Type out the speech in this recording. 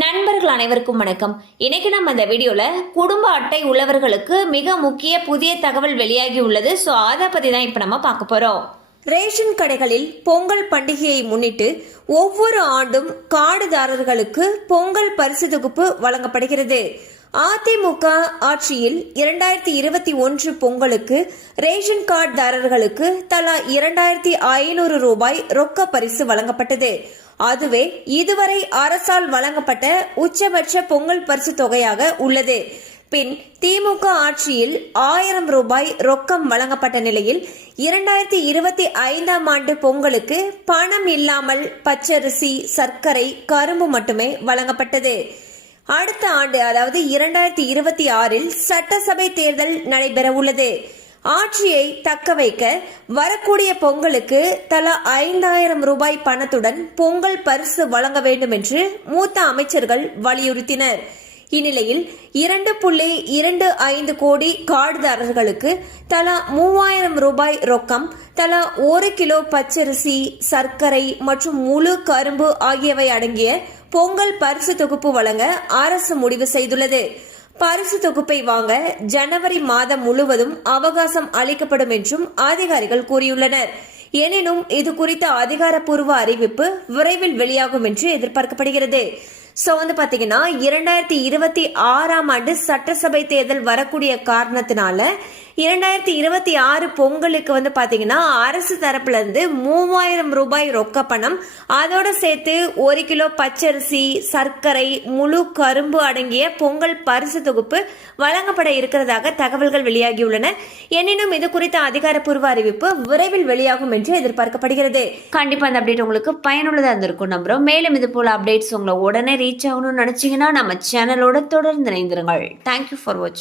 நண்பர்கள் அனைவருக்கும் வணக்கம். இன்னைக்கு நம்ம இந்த வீடியோல குடும்ப அட்டை உள்ளவர்களுக்கு மிக முக்கிய புதிய தகவல் வெளியாகி உள்ளது. ஸோ அதை பத்தி தான் இப்ப நம்ம பார்க்க போறோம். ரேஷன் கடைகளில் பொங்கல் பண்டிகையை முன்னிட்டு ஒவ்வொரு ஆண்டும் கார்டுதாரர்களுக்கு பொங்கல் பரிசு தொகுப்பு வழங்கப்படுகிறது. அதிமுக ஆட்சியில் 2021 பொங்கலுக்கு ரேஷன் கார்டுதாரர்களுக்கு தலா 2500 ரூபாய் ரொக்க பரிசு வழங்கப்பட்டது. அதுவே இதுவரை அரசால் வழங்கப்பட்ட உச்சபட்ச பொங்கல் பரிசு தொகையாக உள்ளது. பின் திமுக ஆட்சியில் 1000 ரூபாய் ரொக்கம் வழங்கப்பட்ட நிலையில் 2025ஆம் ஆண்டு பொங்கலுக்கு பணம் இல்லாமல் பச்சரிசி, சர்க்கரை, கரும்பு மட்டுமே வழங்கப்பட்டது. அடுத்த ஆண்டு அதாவது 2026இல் சட்டசபை தேர்தல் நடைபெற உள்ளது. ஆட்சியை தக்க வைக்க வரக்கூடிய பொங்கலுக்கு தலா 5000 ரூபாய் பணத்துடன் பொங்கல் பரிசு வழங்க வேண்டும் என்று மூத்த அமைச்சர்கள் வலியுறுத்தினர். இந்நிலையில் 2.25 கோடி கார்டுதாரர்களுக்கு தலா 3000 ரூபாய் ரொக்கம், தலா 1 கிலோ பச்சரிசி, சர்க்கரை மற்றும் முழு கரும்பு ஆகியவை அடங்கிய பொங்கல் பரிசு தொகுப்பு வழங்க அரசு முடிவு செய்துள்ளது. பரிசு தொகுப்பை வாங்க ஜனவரி மாதம் முழுவதும் அவகாசம் அளிக்கப்படும் என்றும் அதிகாரிகள் கூறியுள்ளனர். எனினும் இது குறித்த அதிகாரப்பூர்வ அறிவிப்பு விரைவில் வெளியாகும் என்று எதிர்பார்க்கப்படுகிறது. ஸோ பாத்தீங்கன்னா 2026ஆம் ஆண்டு சட்டசபை தேர்தல் வரக்கூடிய காரணத்தினால 2026 பொங்கலுக்கு பாத்தீங்கன்னா அரசு தரப்புல இருந்து 3000 ரூபாய் ரொக்க பணம், அதோட சேர்த்து 1 கிலோ பச்சரிசி, சர்க்கரை, முழு கரும்பு அடங்கிய பொங்கல் பரிசு தொகுப்பு வழங்கப்பட இருக்கிறதாக தகவல்கள் வெளியாகியுள்ளன. எனினும் இது குறித்த அதிகாரப்பூர்வ அறிவிப்பு விரைவில் வெளியாகும் என்று எதிர்பார்க்கப்படுகிறது. கண்டிப்பா அந்த அப்டேட் உங்களுக்கு பயனுள்ளதா இருந்திருக்கும் நம்புறோம். மேலும் இது போல அப்டேட்ஸ் உங்களை உடனே ரீச் ஆகணும்னு நினைச்சீங்கன்னா நம்ம சேனலோட தொடர்ந்து இணைந்திருங்கள். தேங்க்யூ ஃபார் வாட்சிங்.